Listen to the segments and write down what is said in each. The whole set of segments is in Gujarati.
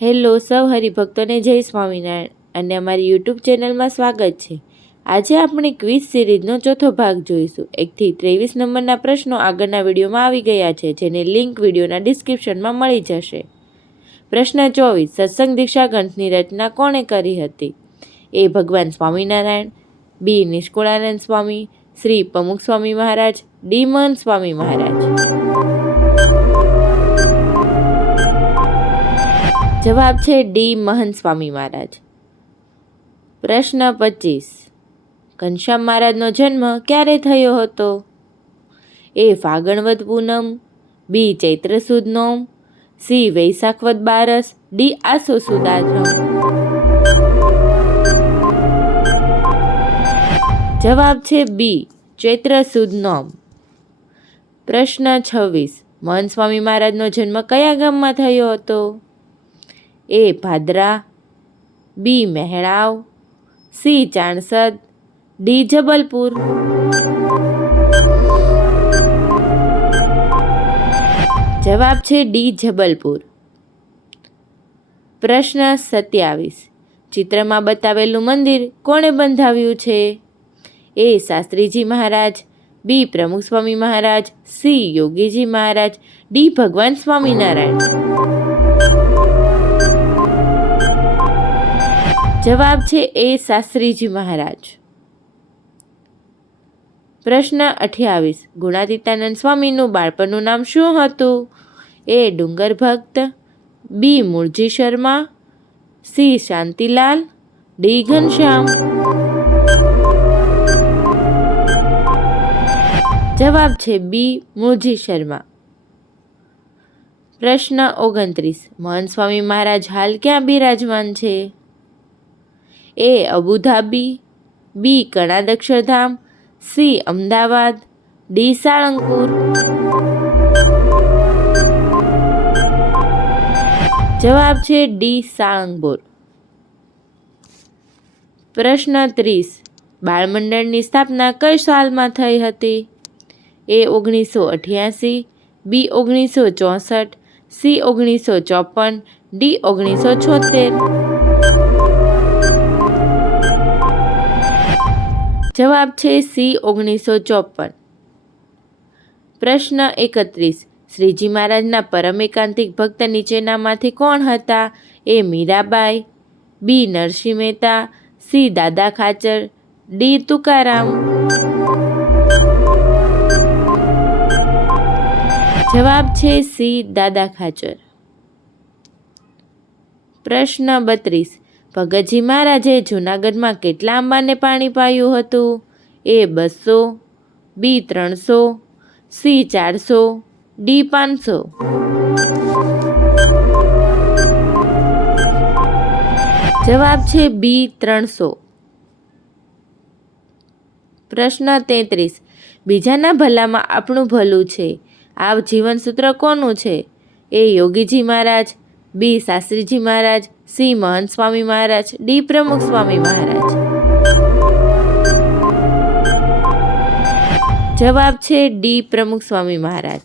હેલો સૌ હરિભક્તોને જય સ્વામિનારાયણ અને અમારી યુટ્યુબ ચેનલમાં સ્વાગત છે। આજે આપણે ક્વિઝ સિરીઝનો ચોથો ભાગ જોઈશું। 1 થી 23 નંબરના પ્રશ્નો આગળના વિડીયોમાં આવી ગયા છે, જેની લિંક વિડીયોના ડિસ્ક્રિપ્શનમાં મળી જશે। પ્રશ્ન 24, સત્સંગ દીક્ષા ગ્રંથની રચના કોણે કરી હતી? એ ભગવાન સ્વામિનારાયણ, બી નિષ્કુળાનંદ સ્વામી, શ્રી પ્રમુખ સ્વામી મહારાજ, ડી મહંત સ્વામી મહારાજ। જવાબ છે ડી મહંત સ્વામી મહારાજ। પ્રશ્ન 25, ઘનશ્યામ મહારાજનો જન્મ ક્યારે થયો હતો? એ ફાગણ વદ પૂનમ, બી ચૈત્ર સુદ નોમ, સી વૈશાખ વદ બારસ, ડી આસો સુદ આઠમ। જવાબ છે બી ચૈત્ર સુદ નોમ। પ્રશ્ન 26, મહંત સ્વામી મહારાજનો જન્મ કયા ગામમાં થયો હતો? એ ભાદરા, બી મહેણાવ, સી ચાણસદ, ડી જબલપુર। જવાબ છે ડી જબલપુર। પ્રશ્ન 27, ચિત્રમાં બતાવેલું મંદિર કોણે બંધાવ્યું છે? એ શાસ્ત્રીજી મહારાજ, બી પ્રમુખ સ્વામી મહારાજ, સી યોગીજી મહારાજ, ડી ભગવાન સ્વામિનારાયણ। જવાબ છે એ શાસ્ત્રીજી મહારાજ। પ્રશ્ન 28, ગુણાતીતાનંદ સ્વામીનું બાળપણનું નામ શું હતું? એ ડુંગર ભક્ત, બી મૂળજી શર્મા, સી શાંતિલાલ, ડી ઘનશ્યામ। જવાબ છે બી મૂળજી શર્મા। પ્રશ્ન 29, મહંત સ્વામી મહારાજ હાલ ક્યાં બિરાજમાન છે? એ અબુધાબી, બી કર્ણાદ અક્ષરધામ, સી અમદાવાદ, ડી સાળંગપુર। જવાબ છે ડી સાળંગપુર। પ્રશ્ન 30, બાળમંડળની સ્થાપના કઈ સાલમાં થઈ હતી? એ 1988, બી 1964, સી 1954, ડી 1976। જવાબ છે સી 1954। પ્રશ્ન 31, શ્રીજી મહારાજના પરમ એકાંતિક ભક્ત નીચેનામાંથી કોણ હતા? એ મીરાબાઈ, બી નરસિંહ મહેતા, સી દાદા ખાચર, ડી તુકારામ। જવાબ છે સી દાદા ખાચર। પ્રશ્ન 32, ભગતજી મહારાજે જૂનાગઢમાં કેટલા આંબાને પાણી પાયું હતું? એ 200, બી 300, સી 400, ડી 500। જવાબ છે બી 300। પ્રશ્ન 33, બીજાના ભલામાં આપણું ભલું છે, આ જીવન સૂત્ર કોનું છે? એ યોગીજી મહારાજ, બી શાસ્ત્રીજી મહારાજ, સી મહંત સ્વામી મહારાજ, ડી પ્રમુખ સ્વામી મહારાજ। જવાબ છે ડી પ્રમુખ સ્વામી મહારાજ।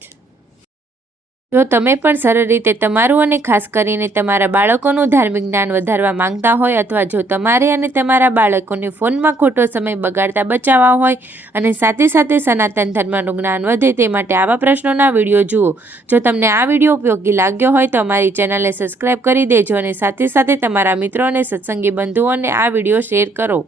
જો તમે પણ સરળ રીતે તમારું અને ખાસ કરીને તમારા બાળકોનું ધાર્મિક જ્ઞાન વધારવા માંગતા હોય, અથવા જો તમારે અને તમારા બાળકોને ફોનમાં ખોટો સમય બગાડતા બચાવવા હોય અને સાથે સાથે સનાતન ધર્મનું જ્ઞાન વધે, તે માટે આવા પ્રશ્નોના વિડીયો જુઓ। જો તમને આ વિડીયો ઉપયોગી લાગ્યો હોય તો અમારી ચેનલને સબસ્ક્રાઈબ કરી દેજો અને સાથે સાથે તમારા મિત્રો અને સત્સંગી બંધુઓને આ વિડીયો શેર કરો।